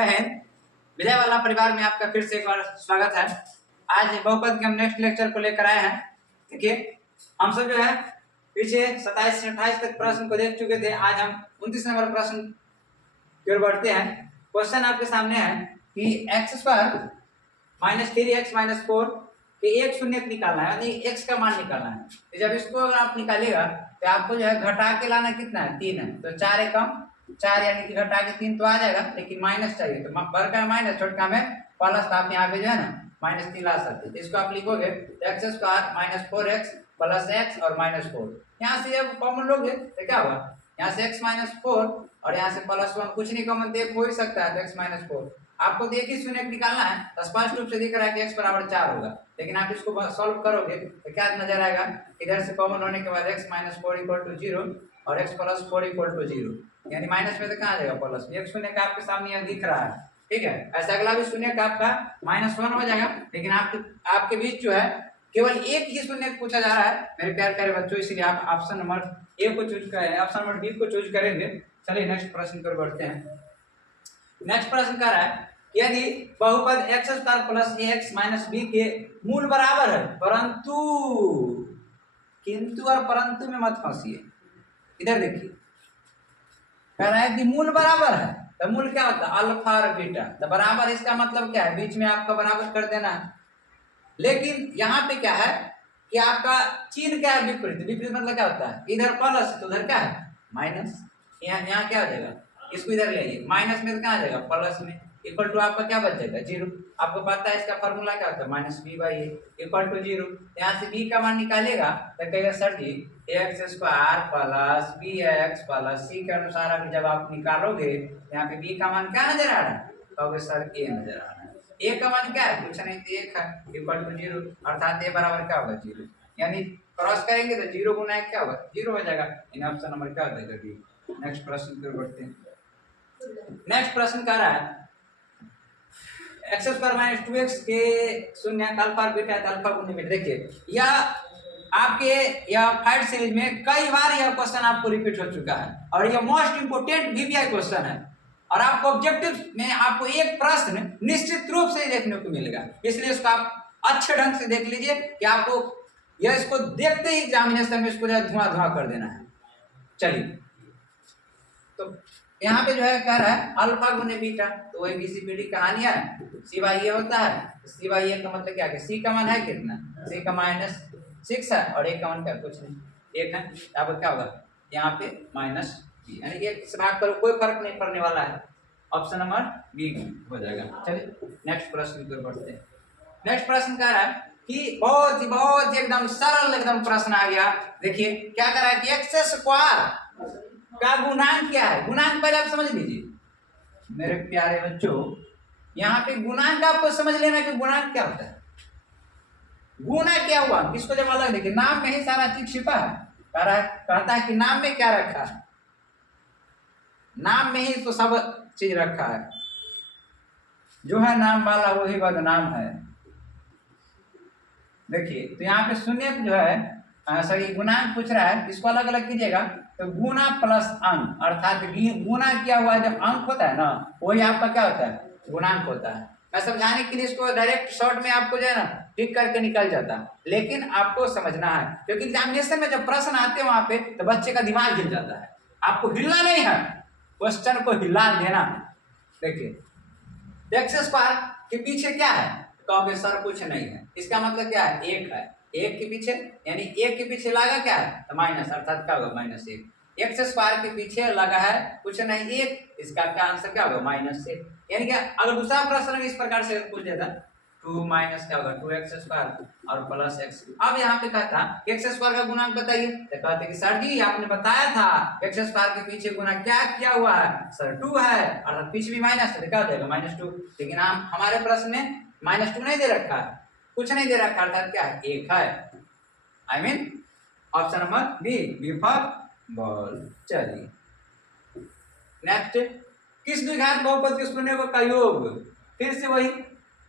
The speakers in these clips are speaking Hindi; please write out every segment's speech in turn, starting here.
जय हिंद। विजय वाला परिवार में आपका फिर से एक बार स्वागत है। आज बहुपद के हम नेक्स्ट लेक्चर को लेकर आए हैं। देखिए हम सब जो है पीछे 27 से 28 तक प्रश्न को देख चुके थे। आज हम 29 नंबर प्रश्न की ओर बढ़ते हैं। क्वेश्चन आपके सामने है कि x square minus 3x minus 4 के एक शून्य निकालना है, यानी x का मान निकालना है। तो जब इसको आप निकालेगा तो आपको जो है घटा के लाना कितना है, 3 है। तो 4 एकम 4 यानी कि घटा के 3 तो आ जाएगा, लेकिन माइनस चाहिए। तो बड़ का माइनस, छोटका में प्लस। तो आप यहाँ पे जो है ना -3 ला सकते हैं। तो इसको आप लिखोगे x square minus 4x plus x और -4। यहाँ से जब कॉमन लोगे तो क्या होगा, यहाँ से x माइनस 4 और यहाँ से +1, कुछ नहीं कॉमन तो एक हो ही सकता है। तो x माइनस 4 आपको तो एक ही शून्य निकालना है। तो स्पष्ट रूप से दिख रहा है कि x बराबर 4 होगा, लेकिन आप इसको सॉल्व करोगे तो क्या नजर आएगा, इधर से कॉमन होने के बाद x माइनस 4 इक्वल टू 0 और x प्लस 4 इक्वल टू 0, यानी माइनस में तो कहाँ आ जाएगा प्लस। एक शून्य का आपके सामने यहाँ दिख रहा है, ठीक है। ऐसा अगला भी शून्य का आपका -1 हो जाएगा, लेकिन आपके बीच जो है केवल एक ही शून्य पूछा जा रहा है मेरे प्यार प्यारे बच्चों, इसलिए आप ऑप्शन नंबर ए को चूज करें, ऑप्शन नंबर बी को चूज करेंगे। चलिए नेक्स्ट प्रश्न पर बढ़ते हैं। नेक्स्ट प्रश्न कह रहा है यदि बहुपद x square plus ax minus b के मूल बराबर है, परंतु किंतु और परंतु में मत फंसिए। इधर देखिए कह रहा है कि मूल बराबर है, तो मूल क्या होता है, अल्फा और बीटा। तो बराबर इसका मतलब क्या है, बीच में आपका बराबर कर देना है। लेकिन यहाँ पे क्या है कि आपका चिन्ह क्या है, विपरीत। विपरीत मतलब क्या होता है, इधर प्लस तो उधर क्या है माइनस। यहाँ क्या हो जाएगा, इसको इधर ले आइए, माइनस में तो क्या आ जाएगा प्लस में, इक्वल टू आपका क्या बच जाएगा 0। आपको पता है इसका फॉर्मूला क्या होता है, -b/a इक्वल टू 0। यहाँ से b का मान निकालेगा तो कहेगा सर जी x square plus bx plus c के अनुसार अभी जब आप निकालोगे यहाँ पे b का मान क्या नजर आ रहा है, कहोगे सर a नजर आ रहा है। a का मान क्या है, कुछ नहीं तो 1 है, इक्वल टू 0, अर्थात a बराबर क्या होगा 0। यानी क्रॉस करेंगे तो 0 गुना 1 क्या होगा 0 हो जाएगा। इन ऑप्शन नंबर क्या हो जाएगा डी। नेक्स्ट प्रश्न पर बढ़ते हैं। नेक्स्ट प्रश्न कह रहा है एक्स स्क्वायर माइनस 2x के शून्य अल्फा और बीटा अल्फा गुने बीटा। देखिए यह आपके यह 5 सीरीज में कई बार यह क्वेश्चन आपको रिपीट हो चुका है और यह मोस्ट इंपोर्टेंट वीवीआई क्वेश्चन है। और आपको ऑब्जेक्टिव में आपको एक प्रश्न निश्चित रूप से देखने को मिलेगा, इसलिए इसको आप अच्छे ढंग से देख लीजिए कि आपको यह इसको देखते ही एग्जामिनेशन में इसको धुआं कर देना है। चलिए तो यहाँ पे जो है कह रहा है अल्फा गुने बीटा, तो वही बीसीपीडी कहानियां है। सी बाई ए होता है, सी बाई ए का मतलब क्या है, सी का मान है कितना, सी का -6 है और ए का मान क्या कुछ नहीं 1 है। अब क्या होगा यहाँ पे -b, यानी 1 से भाग करो कोई फर्क नहीं पड़ने वाला है। ऑप्शन नंबर बी हो जाएगा। चलिए नेक्स्ट प्रश्न की ओर बढ़ते हैं। नेक्स्ट प्रश्न कह रहा है कि बहुत एकदम सरल एकदम प्रश्न आ गया। देखिए क्या कर रहा है कि एक्स स्क्वायर का गुणांक क्या है। गुणांक पहले आप समझ लीजिए मेरे प्यारे बच्चों, यहाँ पे गुणांक आपको समझ लेना कि गुणांक क्या होता है। गुना क्या हुआ, इसको जब अलग देखिए, नाम में ही सारा चीज छिपा है। कहता है कि नाम में क्या रखा है, नाम में ही तो सब चीज रखा है। जो है नाम वाला वही बदनाम है। देखिए तो यहाँ पे शून्य जो है सॉरी गुणांक पूछ रहा है, इसको अलग अलग कीजिएगा। तो गुना प्लस अंक, अर्थात गुना किया हुआ जब अंक होता है ना, वही आपका क्या होता है गुणांक होता है। मैं समझाने के लिए इसको डायरेक्ट शॉर्ट में आपको जो है ना टिक करके निकल जाता, लेकिन आपको समझना है क्योंकि एग्जामिनेशन में जब प्रश्न आते हैं वहां पे तो बच्चे का दिमाग हिल जाता है। आपको हिलना नहीं है, क्वेश्चन को हिला देना है। देखिए एक्स स्क्वायर के पीछे क्या है, कहोगे सर कुछ नहीं है, इसका मतलब क्या है 1 है। 1 के पीछे यानी 1 के पीछे लगा क्या है तो माइनस, अर्थात क्या होगा -1। एक्स स्क्वायर के पीछे लगा है कुछ नहीं 1, इसका क्या आंसर क्या होगा -1। यानी कि अगर दूसरा प्रश्न इस प्रकार से पूछ देता 2 माइनस क्या होगा 2x स्क्वायर और प्लस x। अब यहाँ पे कहता एक्स स्क्वायर का गुणांक बताइए, तो कहते कि सर जी आपने बताया था एक्स स्क्वायर के पीछे गुना क्या किया हुआ है, सर 2 है और पीछे भी माइनस है, क्या हो जाएगा -2। लेकिन हमारे प्रश्न में -2 नहीं दे रखा है, कुछ नहीं दे रखा, अर्थात क्या है 1 है। I mean option number B for ball. चलिए नेक्स्ट, किस द्विघात बहुपद के शून्य का योग। फिर से वही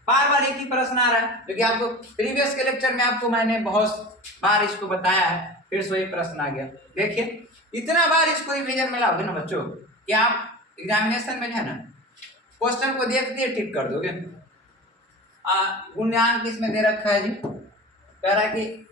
बार एक ही प्रश्न आ रहा है, क्योंकि आपको प्रीवियस के लेक्चर में आपको मैंने बहुत बार इसको बताया है, फिर से वही प्रश्न आ गया। देखिए इतना बार इसको रिवीजन में लाओगे ना बच्चों कि आप एग्जामिनेशन में है ना क्वेश्चन को देखते ही टिक कर दोगे। गुण्यांक इसमें दे रखा है जी, कह रहा है कि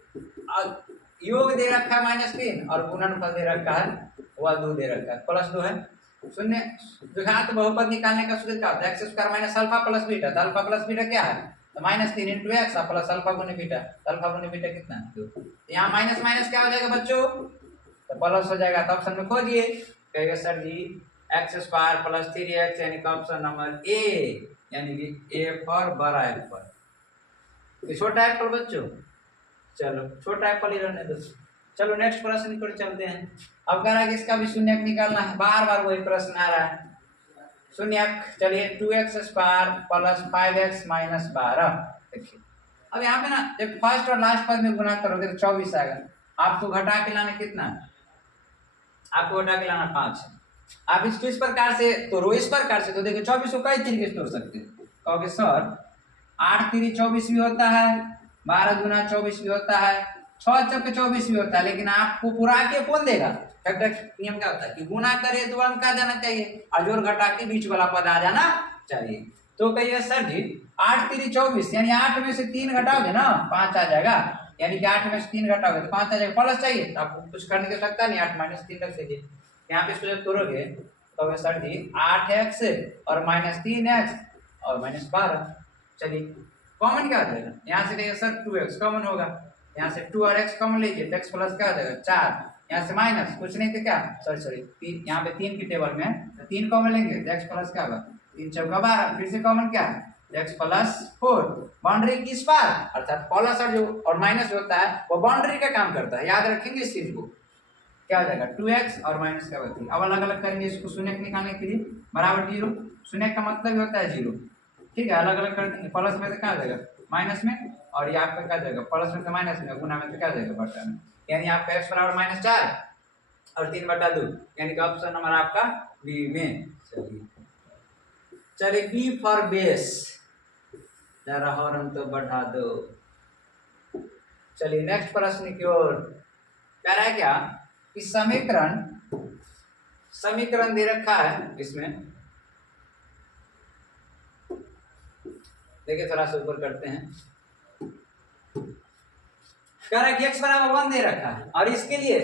योग दे रखा है -3 और गुणनफल दे रखा है वह 2 दे रखा है, +2 है। शून्य द्विघात बहुपद निकालने का सूत्र क्या होता है? x² minus alpha plus beta. तो अल्फा प्लस बीटा क्या है? तो -3 × x प्लस अल्फा गुने बीटा। अल्फा गुने बीटा कितना है? 2। यहाँ माइनस माइनस क्या हो जाएगा बच्चों? तो प्लस हो जाएगा। तो ऑप्शन में खोजिए। कहेगा सर जी x² + 3x, यानी कि ऑप्शन नंबर ए, यानी कि ए फॉर बड़ा एप्पल। छोटा एप्पल बच्चों, चलो छोटा एप्पल ही रहने दो। चलो नेक्स्ट प्रश्न की ओर चलते हैं। अब कह रहा है कि इसका भी शून्यक निकालना है, बार बार वही प्रश्न आ रहा है। शून्यक चलिए 2x² + 5x - 12। देखिए अब यहाँ पे ना जब फर्स्ट और लास्ट पद में गुना करोगे तो 24 आएगा। आपको घटा के लाना कितना? आपको घटा के लाना 5। आप इसको इस प्रकार से तोड़ो, इस प्रकार से तो देखो 24 को कई तरीके से तोड़ सकते हो। कहोगे सर 8 3 24 भी होता है, 12 गुना 24 भी होता है, 6 चौके 24 भी होता है, लेकिन आपको पूरा के कौन देगा? नियम क्या होता है कि गुना करे तो अंक आ जाना चाहिए और जोड़ घटा के बीच वाला पद आ जाना चाहिए। तो कहिए सर जी 8 3 24, यानी 8 में से 3 घटाओगे ना 5 आ जाएगा, यानी कि 8 में से 3 घटाओगे तो 5 आ जाएगा। प्लस चाहिए तो आपको कुछ करने की आवश्यकता नहीं, 8 - 3 रख दीजिए। यहाँ पे इसको जब तोड़ोगे तो सर जी 8x और -3x और -12। चलिए कॉमन क्या हो जाएगा? यहाँ से कहिए सर 2x कॉमन होगा, यहाँ से 2 और x कॉमन लीजिए, x प्लस क्या हो जाएगा 4, यहाँ से माइनस कुछ नहीं तो क्या सॉरी 3, यहाँ पे 3 की टेबल में तो 3 कॉमन लेंगे तो x प्लस क्या होगा 3 चौका 12, फिर से कॉमन क्या है x + 4। बाउंड्री किस पार, अर्थात प्लस और जो और माइनस होता है वो बाउंड्री का काम करता है, याद रखेंगे इस चीज को। क्या हो जाएगा 2x और माइनस क्या होती है। अब अलग अलग करेंगे इसको शून्य निकालने के लिए, बराबर 0। शून्य का मतलब ही होता है 0, ठीक है। अलग अलग कर देंगे, प्लस में तो क्या हो जाएगा माइनस में, और ये आपका क्या जाएगा प्लस में से माइनस में, गुना में तो क्या जाएगा बटा में, यानी आपका x बराबर -4 और 3/2, यानी कि ऑप्शन नंबर आपका बी में। चलिए बी फॉर बेस, जरा हॉर्न तो बढ़ा दो। चलिए नेक्स्ट प्रश्न की ओर। कह रहा है क्या कि समीकरण दे रखा है इसमें, देखिए थोड़ा सा ऊपर करते हैं। कह रहा है कि x बराबर 1 दे रखा है और इसके लिए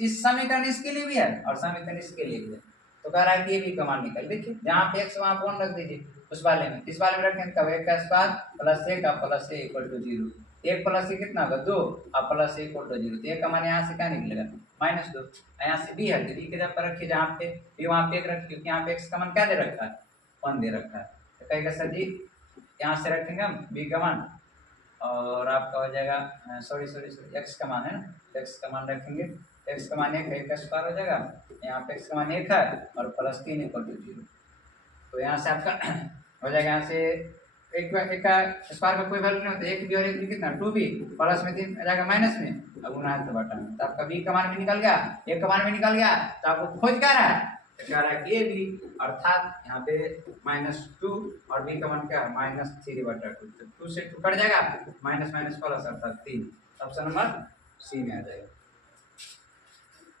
इस समीकरण इसके लिए भी है और समीकरण इसके लिए भी है। तो कह रहा है कि ये भी कमान निकाल। देखिए जहाँ पे x वहाँ 1 रख दीजिए, उस वाले में इस वाले में रखेंगे कब x² + 1 + a = 0। 1 + a कितना होगा 2 और + a = 0। तो 1 का मान यहाँ से क्या निकलेगा -2। यहाँ से b है तो b के जगह पर रखिए, जहाँ पे b वहाँ पे 1 रखिए, क्योंकि यहाँ पे x का मान क्या दे रखा है 1 दे रखा है। तो कहेगा सर जी यहाँ से रखेंगे हम b का मान और आपका हो जाएगा सॉरी x का मान है ना, x का मान रखेंगे, x का मान 1 है, 1² हो जाएगा, यहाँ पे x का मान 1 है और +3 = 0। तो यहाँ से आपका हो जाएगा, यहाँ से एक का स्क्वायर का कोई वैल्यू नहीं होता, 1 भी और 1 भी कितना 2b, प्लस में 3 आ जाएगा माइनस में, अब गुना तो बटा में। तो आपका b का मान भी निकल गया, 1 का मान भी निकल गया। तो आपको खोज क्या रहा है, कह रहा है कि a b, अर्थात यहाँ पे -2 और b का मान क्या है -3/2। तो 2 से 2 कट जाएगा, माइनस माइनस प्लस अर्थात 3। ऑप्शन नंबर सी में आ जाएगा।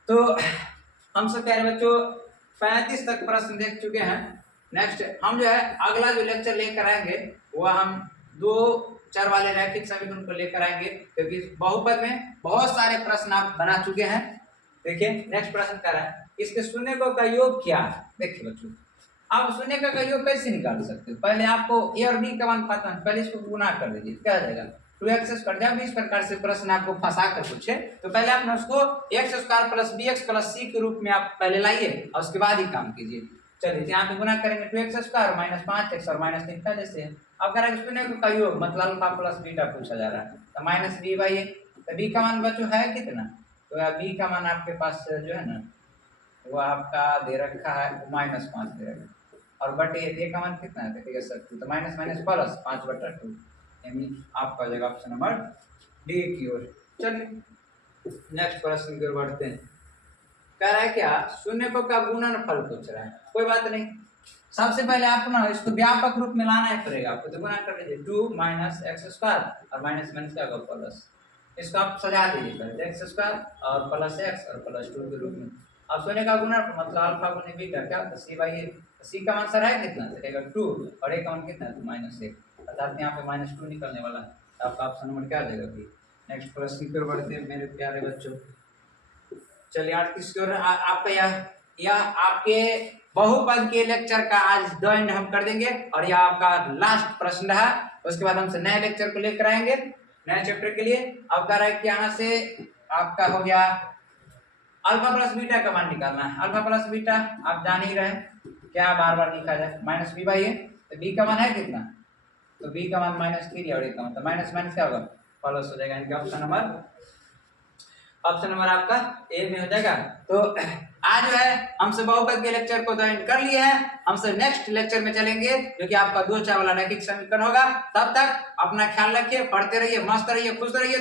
तो हम सब प्यारे बच्चों 35 तक प्रश्न देख चुके हैं। नेक्स्ट हम जो है अगला जो लेक्चर लेकर आएंगे वह हम 2 चर वाले रैखिक समीकरण को लेकर आएंगे, क्योंकि बहुपद में बहुत सारे प्रश्न आप बना चुके हैं। देखिए नेक्स्ट प्रश्न कर रहा है इसके शून्य का योग क्या है। देखिए बच्चों आप शून्य का योग कैसे निकाल सकते हो, पहले आपको a और b का मान पता है, पहले इसको गुना कर दीजिए, क्या आ जाएगा 2x² जब इस प्रकार से प्रश्न आपको फंसा कर पूछे तो पहले आप उसको x² + bx + c के रूप में आप पहले लाइए और उसके बाद ही काम कीजिए। चलिए यहाँ पे गुना करेंगे 2x² -5x और -3 का जैसे। अब कह रहा है शून्य का योग मतलब अल्फा प्लस बीटा पूछा जा रहा है, तो -b/a। तो b का मान बच्चों है कितना, तो b का मान आपके पास जो है ना वो आपका दे रखा है -5 दे रखा है, और बटे a का मान कितना है देखिएगा सर, तो माइनस माइनस प्लस 5/2, यानी आपका जगह ऑप्शन नंबर डी की ओर। चलिए नेक्स्ट प्रश्न की ओर बढ़ते हैं। कह रहा है क्या शून्य का गुणनफल पूछ रहा है, कोई बात नहीं। सबसे पहले आपको ना इसको व्यापक रूप में लाना है पड़ेगा आपको, तो गुना कर लीजिए 2 - x² और माइनस माइनस क्या होगा प्लस, इसको आप सजा दीजिए पहले x² और +x और +2 के रूप में। अब शून्य का गुणनफल मतलब अल्फा गुने बीटा क्या होता है c/a, सी का मान सर है कितना, तो कहेगा 2 और ए का मान कितना है, तो -1, अर्थात यहाँ पे -2 निकलने वाला है। तो आपका ऑप्शन नंबर क्या आ जाएगा बी। नेक्स्ट प्रश्न की ओर बढ़ते हैं मेरे प्यारे बच्चों। चलिए 38 की ओर आपका यह आपके बहुपद के लेक्चर का आज द एंड हम कर देंगे और यह आपका लास्ट प्रश्न है। उसके बाद हमसे नए लेक्चर को लेकर आएंगे नए चैप्टर के लिए। अब कह रहा है कि यहाँ से आपका हो गया अल्फा प्लस बीटा का मान निकालना है। अल्फा प्लस बीटा आप जान ही रहे क्या बार बार लिखा जाए, -b/a। तो b का मान है कितना, तो b का मान -3 और a का मान, तो माइनस माइनस क्या होगा, प्लस हो जाएगा। इनका ऑप्शन नंबर आपका ए में हो जाएगा। तो आज जो है हमसे बहुपद के लेक्चर को तो एंड कर लिए हैं। हमसे नेक्स्ट लेक्चर में चलेंगे जो कि आपका 2 4 वाला रैखिक समीकरण होगा। तब तक अपना ख्याल रखिए, पढ़ते रहिए, मस्त रहिए, खुश रहिए।